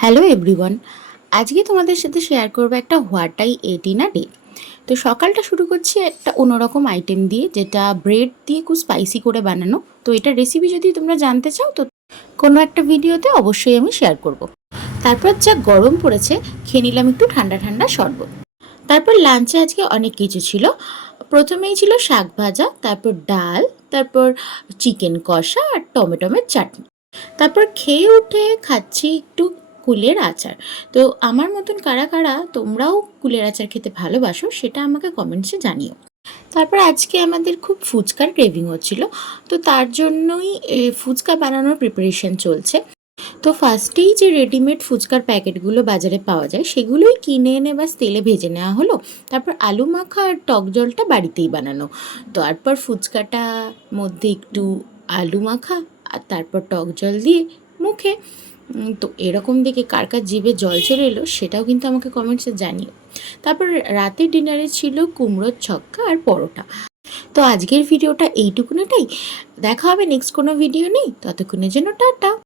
Hello everyone, আজকে তোমাদের সাথে শেয়ার করবো একটা what I ate in a day. তো সকালটা শুরু করছি একটা অন্যরকম আইটেম দিয়ে, যেটা ব্রেড দিয়ে খুব স্পাইসি করে বানানো। তো এটার রেসিপি যদি তোমরা জানতে চাও তো কোনো একটা ভিডিওতে অবশ্যই আমি শেয়ার করব। তারপর যা গরম পড়েছে, খেয়ে নিলাম একটু ঠান্ডা ঠান্ডা শরবত। তারপর লাঞ্চে আজকে অনেক কিছু ছিল। প্রথমেই ছিল শাক ভাজা, তারপর ডাল, তারপর চিকেন কষা আর টমেটোমের চাটনি। তারপর খেয়ে উঠে খাচ্ছি একটু কুলের আচার। তো আমার মতন কারা কারা তোমরাও কুলের আচার খেতে ভালোবাসো সেটা আমাকে কমেন্টসে জানিও। তারপর আজকে আমাদের খুব ফুচকার ক্রেভিং হচ্ছিল, তো তার জন্যই ফুচকা বানানোর প্রিপারেশন চলছে। তো ফার্স্টেই যে রেডিমেড ফুচকার প্যাকেটগুলো বাজারে পাওয়া যায় সেগুলোই কিনে এনে বাস তেলে ভেজে নেওয়া হলো। তারপর আলু মাখা আর টক জলটা বাড়িতেই বানানো। তারপর ফুচকাটা মধ্যে একটু আলু মাখা আর তারপর টক জল দিয়ে মুখে। তো এরকম দেখে কার কার জিভে জল চলে এলো সেটাও কিন্তু আমাকে কমেন্টসে জানিও। তারপর রাতের ডিনারে ছিল কুমড়োর ছক্কা আর পরোটা। তো আজকের ভিডিওটা এইটুকুনিটাই। দেখা হবে নেক্সট কোনো ভিডিও নেই, ততক্ষণের জন্য টাটা।